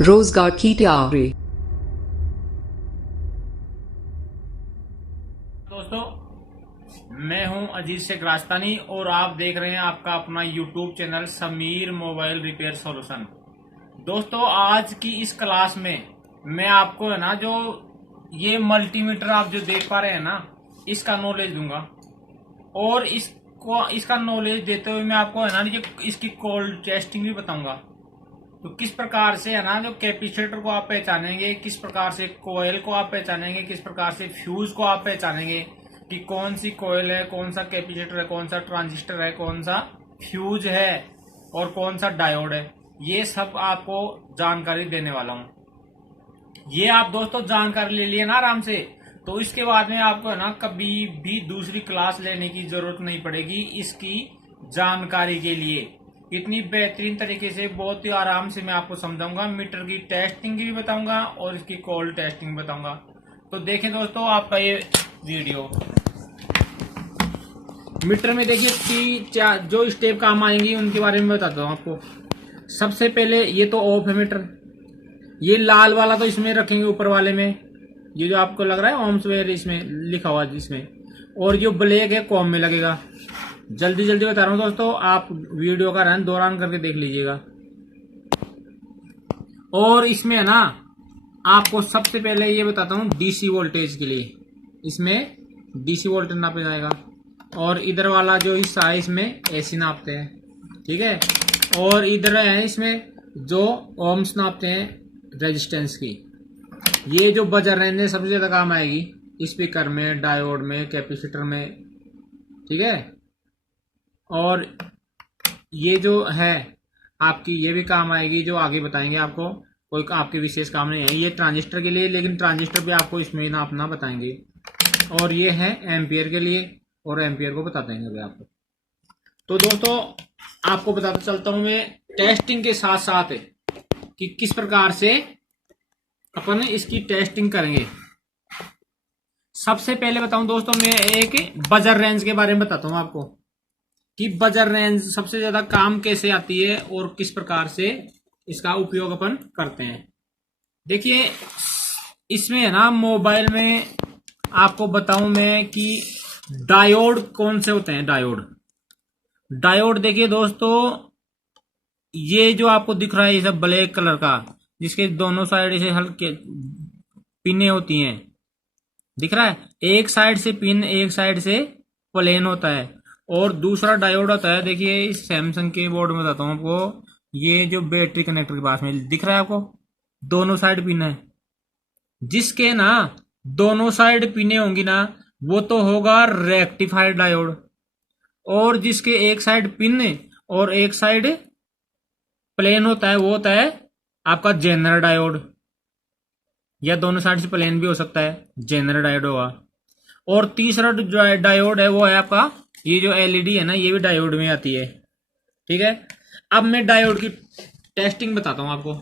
रोजगार की तैयारी। दोस्तों, मैं हूं अजीज शेख राजस्थानी और आप देख रहे हैं आपका अपना YouTube channel Sameer mobile repair solution. दोस्तों, आज की इस क्लास में मैं आपको है ना जो ये मल्टीमीटर आप जो देख पा रहे हैं ना, इसका नॉलेज दूंगा और इसका नॉलेज देते हुए मैं आपको है ना ये इसकी कोल्ड टेस्टिंग भी बताऊंगा। तो किस प्रकार से है ना जो कैपेसिटर को आप पहचानेंगे, किस प्रकार से कोयल को आप पहचानेंगे, किस प्रकार से फ्यूज को आप पहचानेंगे कि कौन सी कोयल है, कौन सा कैपेसिटर है, कौन सा ट्रांजिस्टर है, कौन सा फ्यूज है और कौन सा डायोड है, ये सब आपको जानकारी देने वाला हूं। ये आप दोस्तों जानकारी ले लिए ना आराम से, तो इसके बाद में आपको है ना कभी भी दूसरी क्लास लेने की जरूरत नहीं पड़ेगी। इसकी जानकारी के लिए इतनी बेहतरीन तरीके से बहुत ही आराम से मैं आपको समझाऊंगा। मीटर की टेस्टिंग भी बताऊंगा और इसकी कोल्ड टेस्टिंग बताऊंगा। तो देखें दोस्तों आपका ये वीडियो। मीटर में देखिए कि जो स्टेप काम आएंगी उनके बारे में बताता हूँ आपको। सबसे पहले ये तो ऑफ है मीटर, ये लाल वाला तो इसमें रखेंगे ऊपर वाले में, ये जो आपको लग रहा है ओम्स वेयर इसमें लिखा हुआ जिसमें, और जो ब्लैक है कॉम में लगेगा। जल्दी जल्दी बता रहा हूँ दोस्तों, आप वीडियो का रन दौरान करके देख लीजिएगा। और इसमें है ना आपको सबसे पहले ये बताता हूँ डीसी वोल्टेज के लिए, इसमें डीसी वोल्टेज नापा जाएगा। और इधर वाला जो हिस्सा है इसमें एसी नापते हैं, ठीक है। और इधर है इसमें जो ओम्स नापते हैं रेजिस्टेंस की। ये जो बजर रहने सबसे ज्यादा काम आएगी स्पीकर में, डायोड में, कैपेसिटर में, ठीक है। और ये जो है आपकी ये भी काम आएगी, जो आगे बताएंगे आपको, कोई आपके विशेष काम नहीं है ये ट्रांजिस्टर के लिए, लेकिन ट्रांजिस्टर भी आपको इसमें नापना बताएंगे। और ये है एम्पियर के लिए, और एम्पियर को बता देंगे अभी आपको। तो दोस्तों आपको बताता चलता हूं मैं टेस्टिंग के साथ साथ कि किस प्रकार से अपन इसकी टेस्टिंग करेंगे। सबसे पहले बताऊं दोस्तों, मैं एक बजर रेंज के बारे में बताता हूं आपको कि बजर रेंज सबसे ज्यादा काम कैसे आती है और किस प्रकार से इसका उपयोग अपन करते हैं। देखिए इसमें है ना मोबाइल में आपको बताऊं मैं कि डायोड कौन से होते हैं। डायोड देखिए दोस्तों, ये जो आपको दिख रहा है ये सब ब्लैक कलर का, जिसके दोनों साइड से हल्के पिने होती हैं, दिख रहा है। एक साइड से पिन, एक साइड से प्लेन होता है। और दूसरा डायोड होता है, देखिए इस सैमसंग के बोर्ड में बताता हूँ आपको, ये जो बैटरी कनेक्टर के पास में दिख रहा है आपको, दोनों साइड पिन है। जिसके ना दोनों साइड पिने होंगी ना, वो तो होगा रेक्टिफाइड डायोड। और जिसके एक साइड पिन और एक साइड प्लेन होता है, वो होता है आपका जेनर डायोड, या दोनों साइड से प्लेन भी हो सकता है, जेनर डायोड होगा। और तीसरा जो डायोड है वो है आपका ये जो एलईडी है ना, ये भी डायोड में आती है, ठीक है। अब मैं डायोड की टेस्टिंग बताता हूं आपको।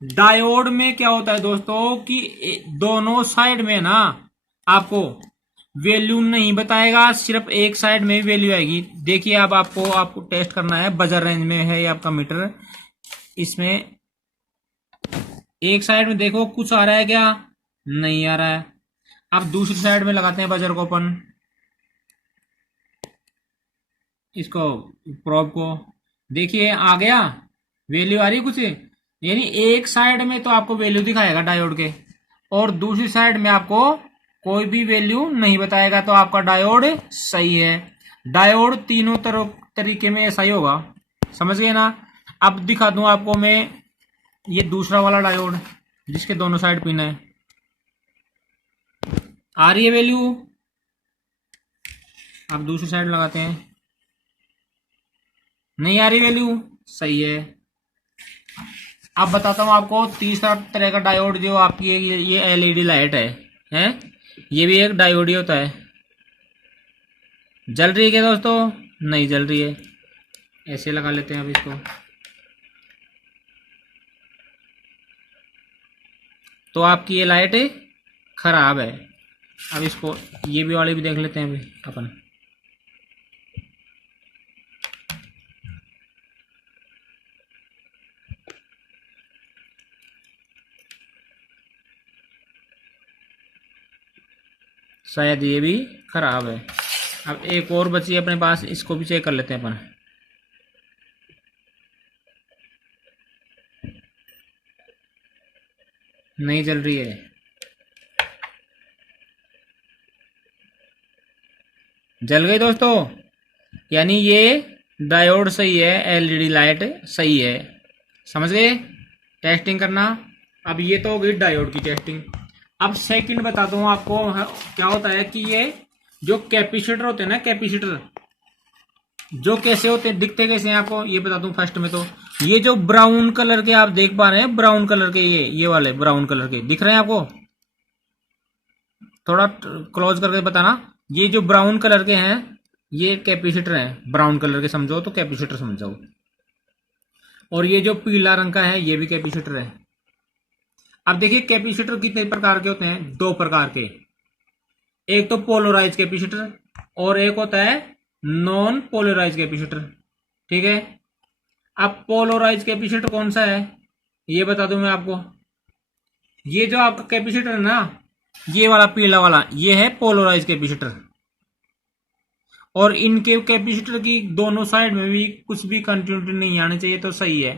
डायोड में क्या होता है दोस्तों कि दोनों साइड में ना आपको वैल्यू नहीं बताएगा, सिर्फ एक साइड में वैल्यू आएगी। देखिए अब आपको टेस्ट करना है, बजर रेंज में है ये आपका मीटर। इसमें एक साइड में देखो कुछ आ रहा है क्या, नहीं आ रहा है। अब दूसरी साइड में लगाते हैं बजर को अपन, इसको प्रोब को, देखिए आ गया, वैल्यू आ रही है कुछ। यानी एक साइड में तो आपको वैल्यू दिखाएगा डायोड के, और दूसरी साइड में आपको कोई भी वैल्यू नहीं बताएगा, तो आपका डायोड सही है। डायोड तीनों तरीके में ऐसा ही होगा, समझ गए ना। अब दिखा दूं आपको मैं ये दूसरा वाला डायोड, जिसके दोनों साइड पिन है, आ रही है वैल्यू। अब दूसरी साइड लगाते हैं, नहीं आ रही वैल्यू, सही है। अब बताता हूँ आपको तीसरा तरह का डायोड, जो आपकी ये एलईडी लाइट है, ये भी एक डायोड ही होता है। जल रही है क्या दोस्तों, नहीं जल रही है, ऐसे लगा लेते हैं अब इसको। तो आपकी ये लाइट खराब है। अब इसको ये भी वाले भी देख लेते हैं अभी अपन। शायद ये भी खराब है। अब एक और बची है अपने पास, इसको भी चेक कर लेते हैं अपन। नहीं जल रही है, जल गई दोस्तों। यानी ये डायोड सही है, एलईडी लाइट सही है। समझ गए टेस्टिंग करना। अब ये तो हो गई डायोड की टेस्टिंग। अब सेकंड बताता हूँ आपको क्या होता है कि ये जो कैपेसिटर होते हैं ना, कैपेसिटर जो कैसे होते हैं, दिखते कैसे हैं आपको ये बता दूं। फर्स्ट में तो ये जो ब्राउन कलर के आप देख पा रहे हैं, ब्राउन कलर के ये वाले ब्राउन कलर के दिख रहे हैं आपको, थोड़ा क्लोज करके बताना। ये जो ब्राउन कलर के हैं ये कैपेसिटर हैं, ब्राउन कलर के समझो तो कैपेसिटर समझो। और ये जो पीला रंग का है ये भी कैपेसिटर है। अब देखिए कैपेसिटर कितने प्रकार के होते हैं, दो प्रकार के। एक तो पोलराइज कैपेसिटर और एक होता है नॉन पोलराइज कैपेसिटर। ठीक है, अब पोलराइज कैपेसिटर कौन सा है ये बता दूं मैं आपको। ये जो आपका कैपेसिटर है ना, ये वाला पीला वाला, ये है पोलराइज कैपेसिटर। और इनके कैपेसिटर की दोनों साइड में भी कुछ भी कंटिन्यूटी नहीं आनी चाहिए तो सही है।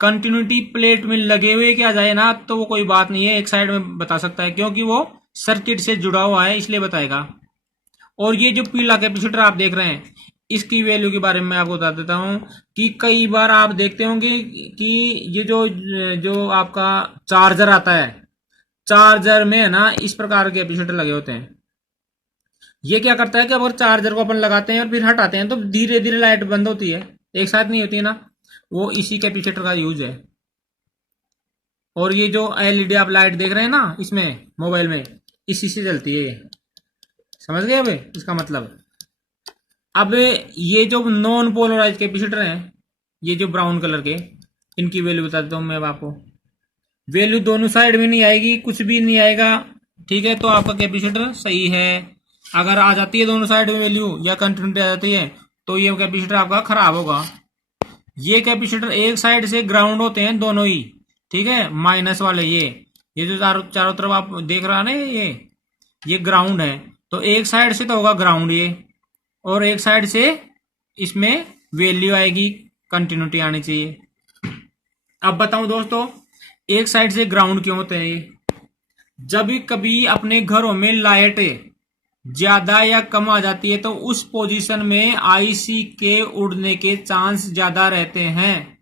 कंटिन्यूटी प्लेट में लगे हुए क्या जाए ना तो वो कोई बात नहीं है, एक साइड में बता सकता है क्योंकि वो सर्किट से जुड़ा हुआ है इसलिए बताएगा। और ये जो पीला कैपेसिटर आप देख रहे हैं इसकी वैल्यू के बारे में मैं आपको बता देता हूं कि कई बार आप देखते होंगे कि ये जो जो आपका चार्जर आता है, चार्जर में है ना इस प्रकार के कैपेसिटर लगे होते हैं। ये क्या करता है कि अगर चार्जर को अपन लगाते हैं और फिर हटाते हैं तो धीरे धीरे लाइट बंद होती है, एक साथ नहीं होती है ना, वो इसी कैपेसिटर का यूज है। और ये जो एलईडी आप लाइट देख रहे हैं ना इसमें मोबाइल में, इसी से चलती है ये। समझ गए अब इसका मतलब। अब ये जो नॉन पोलराइज कैपेसिटर हैं, ये जो ब्राउन कलर के, इनकी वैल्यू बता देता हूं मैं आपको। वैल्यू दोनों साइड में नहीं आएगी, कुछ भी नहीं आएगा। ठीक है, तो आपका कैपेसिटर सही है। अगर आ जाती है दोनों साइड में वैल्यू या कंटिन्यूटी आ जाती है तो ये कैपेसिटर आपका खराब होगा। ये कैपेसिटर एक साइड से ग्राउंड होते हैं दोनों ही। ठीक है, माइनस वाले ये जो चारों तरफ आप देख रहा है ना, ये ग्राउंड है। तो एक साइड से तो होगा ग्राउंड ये, और एक साइड से इसमें वैल्यू आएगी, कंटिन्यूटी आनी चाहिए। अब बताऊं दोस्तों, एक साइड से ग्राउंड क्यों होते हैं ये। जब भी कभी अपने घरों में लाइट ज्यादा या कम आ जाती है तो उस पोजीशन में आईसी के उड़ने के चांस ज्यादा रहते हैं,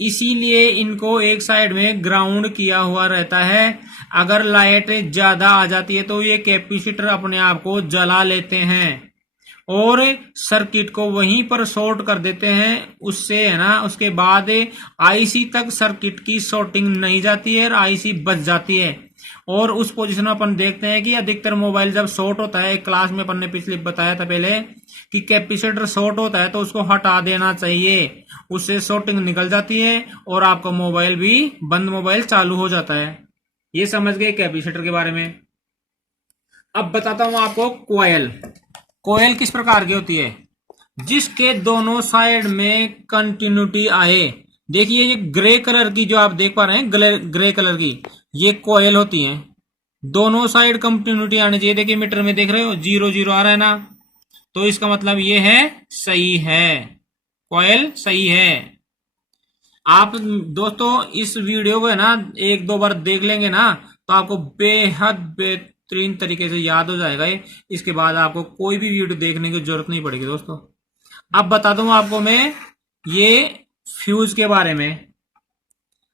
इसीलिए इनको एक साइड में ग्राउंड किया हुआ रहता है। अगर लाइट ज्यादा आ जाती है तो ये कैपेसिटर अपने आप को जला लेते हैं और सर्किट को वहीं पर शॉर्ट कर देते हैं। उससे है ना, उसके बाद आईसी तक सर्किट की शॉर्टिंग नहीं जाती है और आईसी बच जाती है। और उस पोजीशन में अपन देखते हैं कि अधिकतर मोबाइल जब शॉर्ट होता है, क्लास में अपन ने पिछले बताया था पहले कि कैपेसिटर शॉर्ट होता है तो उसको हटा देना चाहिए, उससे शॉर्टिंग निकल जाती है और आपका मोबाइल भी बंद मोबाइल चालू हो जाता है। ये समझ गए कैपेसिटर के बारे में। अब बताता हूं आपको कोयल। कोयल किस प्रकार की होती है, जिसके दोनों साइड में कंटिन्यूटी आए। देखिए ये ग्रे कलर की जो आप देख पा रहे हैं, ग्रे कलर की ये कोयल होती हैं। दोनों साइड कंटिन्यूटी आनी चाहिए। देखिए मीटर में देख रहे हो 0 0 आ रहा है ना, तो इसका मतलब ये है सही है, कोयल सही है। आप दोस्तों इस वीडियो को है ना एक दो बार देख लेंगे ना तो आपको बेहद बेहतरीन तरीके से याद हो जाएगा ये। इसके बाद आपको कोई भी वीडियो देखने की जरूरत नहीं पड़ेगी दोस्तों। अब बता दूं आपको मैं ये फ्यूज के बारे में।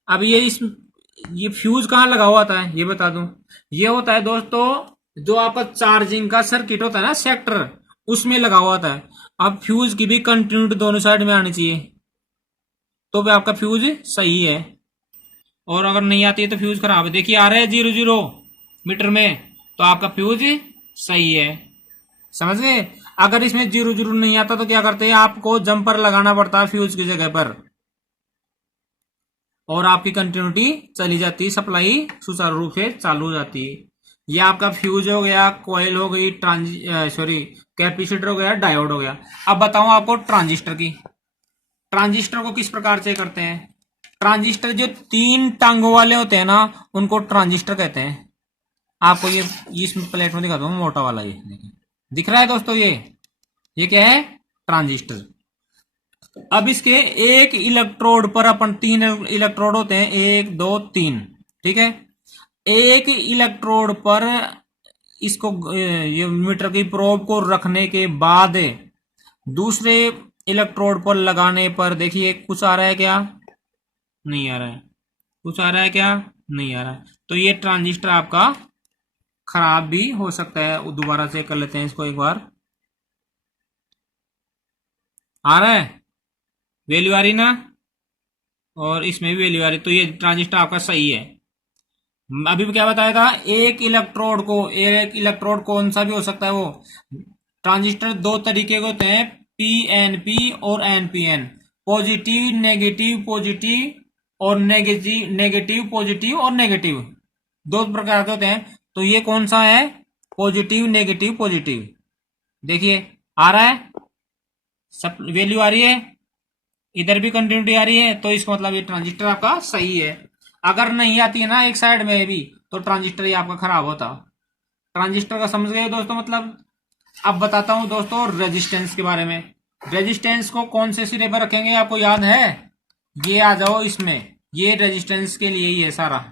अब ये फ्यूज कहाँ लगा हुआ था ये बता दूं। ये होता है दोस्तों जो आपका चार्जिंग का सर्किट होता है ना, सेक्टर, उसमें लगा हुआ था। अब फ्यूज की भी कंटिन्यूटी दोनों साइड में आनी चाहिए तो भी आपका फ्यूज सही है, और अगर नहीं आती है तो फ्यूज खराब है। देखिए आ रहा है 0 0 मीटर में तो आपका फ्यूज सही है। समझ गए। अगर इसमें 0 0 नहीं आता तो क्या करते हैं, आपको जंपर लगाना पड़ता है फ्यूज की जगह पर और आपकी कंटिन्यूटी चली जाती है, सप्लाई सुचारू रूप से चालू हो जाती है। ये आपका फ्यूज हो गया, कॉइल हो गई, कैपेसिटर हो गया, डायोड हो गया। अब बताऊं आपको ट्रांजिस्टर की। ट्रांजिस्टर को किस प्रकार से करते हैं। ट्रांजिस्टर जो 3 टांगों वाले होते हैं ना उनको ट्रांजिस्टर कहते हैं। आपको ये इस प्लेट में दिखाता हूँ, मोटा वाला ये देखिए दिख रहा है दोस्तों। ये क्या है? ट्रांजिस्टर। अब इसके एक इलेक्ट्रोड पर अपन 3 इलेक्ट्रोड होते हैं, 1 2 3, ठीक है। एक इलेक्ट्रोड पर इसको ये मीटर की प्रोब को रखने के बाद दूसरे इलेक्ट्रोड पर लगाने पर देखिए कुछ आ रहा है क्या? नहीं आ रहा है। कुछ आ रहा है क्या? नहीं आ रहा है। तो ये ट्रांजिस्टर आपका खराब भी हो सकता है। दोबारा से कर लेते हैं इसको एक बार। आ रहा है? वैल्यू आ रही ना? और इसमें भी वैल्यू आ रही, तो ये ट्रांजिस्टर आपका सही है। अभी भी क्या बताया था? एक इलेक्ट्रोड कौन सा भी हो सकता है वो। ट्रांजिस्टर दो तरीके के होते हैं, पीएनपी और एनपीएन। पॉजिटिव नेगेटिव पॉजिटिव और नेगेटिव नेगेटिव पॉजिटिव और नेगेटिव, दो प्रकार के होते हैं। तो ये कौन सा है? Positive negative positive. देखिए आ रहा है, सब वैल्यू आ रही है, इधर भी कंटिन्यूटी आ रही है, तो इसका मतलब ये ट्रांजिस्टर आपका सही है। अगर नहीं आती है ना एक साइड में भी, तो ट्रांजिस्टर ये आपका खराब होता। ट्रांजिस्टर का समझ गए दोस्तों मतलब। अब बताता हूं दोस्तों रेजिस्टेंस के बारे में। रेजिस्टेंस को कौन से सिरे पर रखेंगे आपको याद है? ये आ जाओ इसमें, ये रेजिस्टेंस के लिए ही है सारा।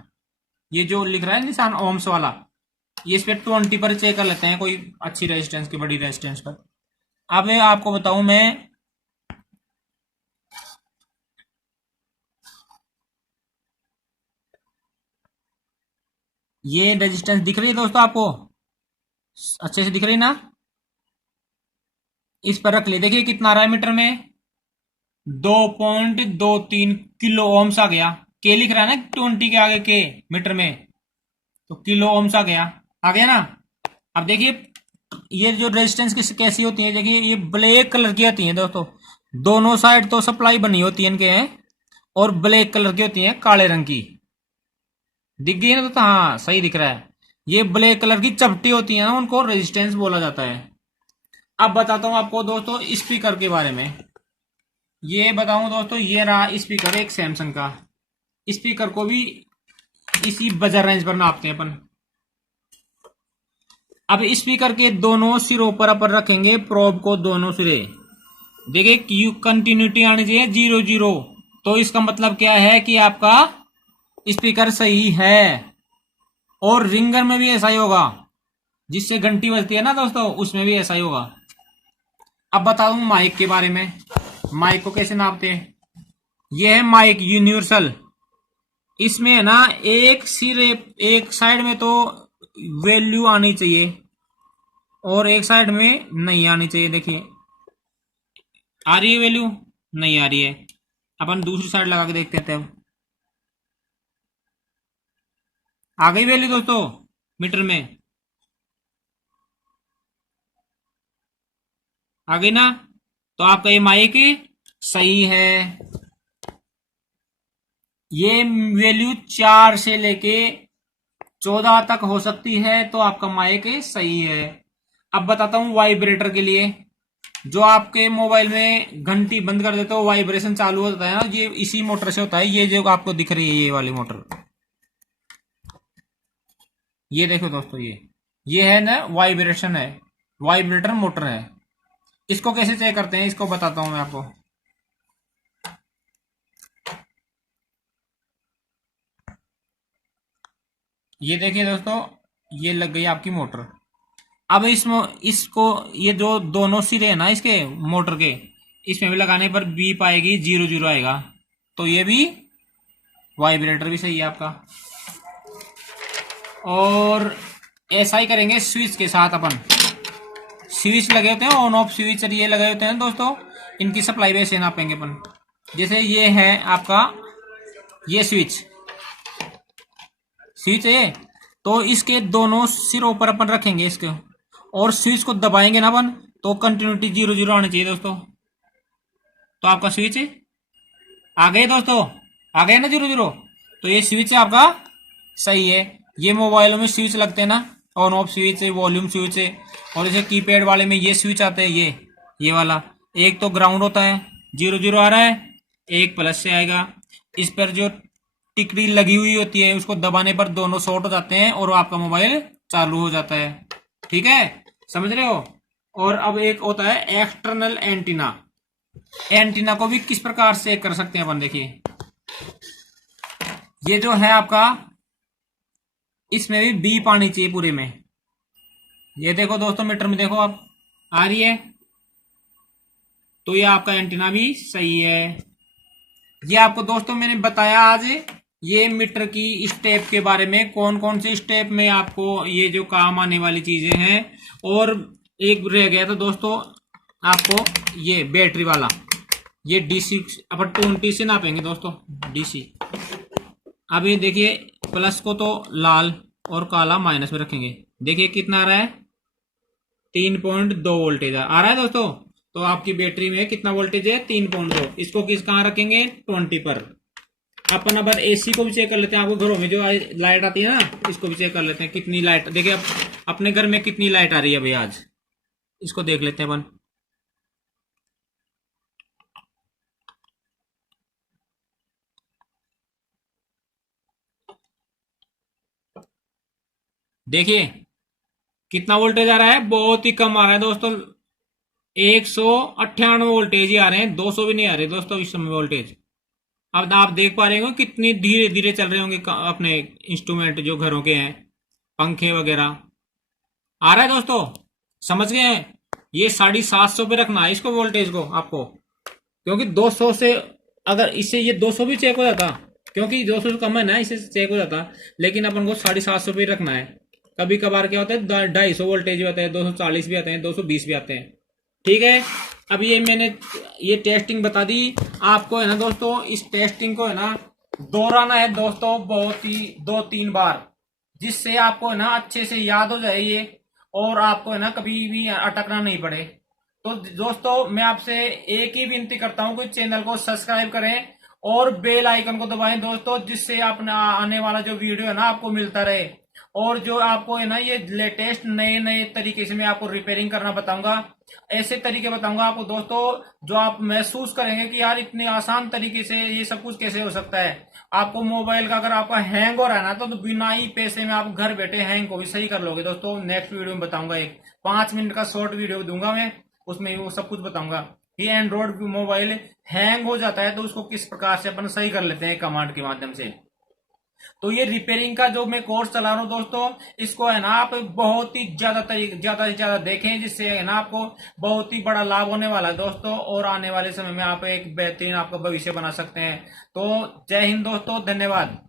ये जो लिख रहा है निशान ओम्स वाला, ये इस पे 20 पर चेक कर लेते हैं, कोई अच्छी रेजिस्टेंस की, बड़ी रेजिस्टेंस पर। अब आपको बताऊं मैं, ये रेजिस्टेंस दिख रही है दोस्तों आपको? अच्छे से दिख रही ना? इस पर रख ले, देखिए कितना आ रहा है मीटर में, 2.23 किलो ओम्स आ गया। के लिख रहा है ना 20 के आगे के मीटर में, तो किलो ओम्स आ गया ना। अब देखिए ये जो रेजिस्टेंस कैसी होती है, देखिए ये ब्लैक कलर की आती है दोस्तों। दोनों साइड तो सप्लाई बनी होती है इनके हैं, और ब्लैक कलर की होती है, काले रंग की। दिख गई है ना? तो हाँ सही दिख रहा है। ये ब्लैक कलर की चपटी होती है ना, उनको रेजिस्टेंस बोला जाता है। अब बताता हूं आपको दोस्तों स्पीकर के बारे में। ये बताऊं दोस्तों, ये रहा स्पीकर एक सैमसंग का। स्पीकर को भी इसी बजर रेंज पर नापते हैं अपन। अब स्पीकर के दोनों सिरों पर अपन रखेंगे प्रोब को, दोनों सिरे। देखिए क्यू कंटिन्यूटी आनी चाहिए 0 0, तो इसका मतलब क्या है कि आपका स्पीकर सही है। और रिंगर में भी ऐसा ही होगा, जिससे घंटी बजती है ना दोस्तों, उसमें भी ऐसा ही होगा। अब बता दूं माइक के बारे में। माइक को कैसे नापते हैं? यह है माइक यूनिवर्सल। इसमें है ना एक सिरे, एक साइड में तो वैल्यू आनी चाहिए और एक साइड में नहीं आनी चाहिए। देखिए आ रही है वैल्यू? नहीं आ रही है। अपन दूसरी साइड लगा के देखते हैं। अब आ गई वैल्यू दोस्तों मीटर में? आ गई ना? तो आपका ये माइक सही है। ये वैल्यू 4 से लेके 14 तक हो सकती है, तो आपका माइक सही है। अब बताता हूं वाइब्रेटर के लिए। जो आपके मोबाइल में घंटी बंद कर देते हो, वाइब्रेशन चालू होता है ना, ये इसी मोटर से होता है। ये जो आपको दिख रही है ये वाली मोटर, ये देखो दोस्तों, ये है ना वाइब्रेशन है, वाइब्रेटर मोटर है। इसको कैसे चेक करते हैं, इसको बताता हूं मैं आपको। ये देखिए दोस्तों, ये लग गई आपकी मोटर। अब इसको ये जो दोनों सिरे है ना इसके मोटर के, इसमें भी लगाने पर बीप आएगी, 0 0 आएगा। तो ये भी वाइब्रेटर भी सही है आपका। और ऐसा ही करेंगे स्विच के साथ अपन। स्विच लगे होते हैं, ऑन ऑफ स्विच ये लगे होते हैं दोस्तों, इनकी सप्लाई वैसे नापेंगे अपन। जैसे ये है आपका, ये स्विच है, तो इसके दोनों सिरों पर अपन रखेंगे इसके, और स्विच को दबाएंगे ना अपन, तो कंटिन्यूटी 0 0 आनी चाहिए दोस्तों। तो आपका स्विच आ गए दोस्तों, आ गए ना 0 0। तो ये स्विच आपका सही है। ये मोबाइलों में स्विच लगते हैं ना, ऑन ऑफ स्विच है, वॉल्यूम स्विच है, और जैसे कीपैड वाले में ये स्विच आते हैं, ये वाला। एक तो ग्राउंड होता है, 0 0 आ रहा है, एक प्लस से आएगा। इस पर जो टिकड़ी लगी हुई होती है, उसको दबाने पर दोनों शॉर्ट हो जाते हैं और आपका मोबाइल चालू हो जाता है। ठीक है, समझ रहे हो। और अब एक होता है एक्सटर्नल एंटीना। एंटीना को भी किस प्रकार से कर सकते हैं अपन, देखिए ये जो है आपका, इसमें भी बी पानी चाहिए पूरे में। ये देखो दोस्तों, मीटर में देखो आप, आ रही है, तो ये आपका एंटीना भी सही है। ये आपको दोस्तों मैंने बताया आज ये मीटर की स्टेप के बारे में, कौन कौन से स्टेप में आपको ये जो काम आने वाली चीजें हैं। और एक रह गया था दोस्तों आपको, ये बैटरी वाला, ये डीसी अपन 20 से नापेंगे दोस्तों, डीसी। अभी देखिए, प्लस को तो लाल और काला माइनस में रखेंगे। देखिए कितना आ रहा है, 3.2 वोल्टेज आ रहा है दोस्तों। तो आपकी बैटरी में कितना वोल्टेज है, 3.2। इसको किस कहाँ रखेंगे, 20 पर। अपन अब एसी को भी चेक कर लेते हैं, आपको घरों में जो लाइट आती है ना, इसको भी चेक कर लेते हैं कितनी लाइट। देखिए अब अपने घर में कितनी लाइट आ रही है भाई आज, इसको देख लेते हैं अपन। देखिए कितना वोल्टेज आ रहा है, बहुत ही कम आ रहा है दोस्तों, 198 वोल्टेज ही आ रहे हैं, 200 भी नहीं आ रहे दोस्तों इस समय वोल्टेज। अब आप देख पा रहे हो कितनी धीरे धीरे चल रहे होंगे अपने इंस्ट्रूमेंट जो घरों के हैं, पंखे वगैरह। आ रहा है दोस्तों, समझ गए हैं। ये 750 पे रखना है इसको, वोल्टेज को आपको, क्योंकि 200 से, अगर इससे ये 200 भी चेक हो जाता, क्योंकि 200 से कम है ना, इससे चेक हो जाता, लेकिन अपन को 750 पे रखना है। कभी कभार क्या होता है 250 वोल्टेज भी आता है, 240 भी आते हैं, 220 भी आते हैं। ठीक है, अब ये मैंने ये टेस्टिंग बता दी आपको, है ना दोस्तों। इस टेस्टिंग को है ना दोहराना है दोस्तों, बहुत ही 2-3 बार, जिससे आपको है ना अच्छे से याद हो जाए ये, और आपको है ना कभी भी अटकना नहीं पड़े। तो दोस्तों मैं आपसे एक ही विनती करता हूं कि चैनल को सब्सक्राइब करें और बेल आइकन को दबाएं दोस्तों, जिससे अपना आने वाला जो वीडियो है ना आपको मिलता रहे। और जो आपको है ना ये लेटेस्ट नए नए तरीके से मैं आपको रिपेयरिंग करना बताऊंगा, ऐसे तरीके बताऊंगा आपको दोस्तों, जो आप महसूस करेंगे कि यार इतने आसान तरीके से ये सब कुछ कैसे हो सकता है। आपको मोबाइल का अगर आपका हैंग हो रहा है ना, तो बिना ही पैसे में आप घर बैठे हैंग को भी सही कर लोगे दोस्तों। नेक्स्ट वीडियो में बताऊंगा, एक 5 मिनट का शॉर्ट वीडियो दूंगा मैं, उसमें वो सब कुछ बताऊंगा कि एंड्रॉइड मोबाइल हैंग हो जाता है तो उसको किस प्रकार से अपन सही कर लेते हैं कमांड के माध्यम से। तो ये रिपेयरिंग का जो मैं कोर्स चला रहा हूं दोस्तों, इसको है ना आप बहुत ही ज्यादा ज्यादा से ज्यादा देखें, जिससे है ना आपको बहुत ही बड़ा लाभ होने वाला है दोस्तों, और आने वाले समय में आप एक बेहतरीन आपका भविष्य बना सकते हैं। तो जय हिंद दोस्तों, धन्यवाद।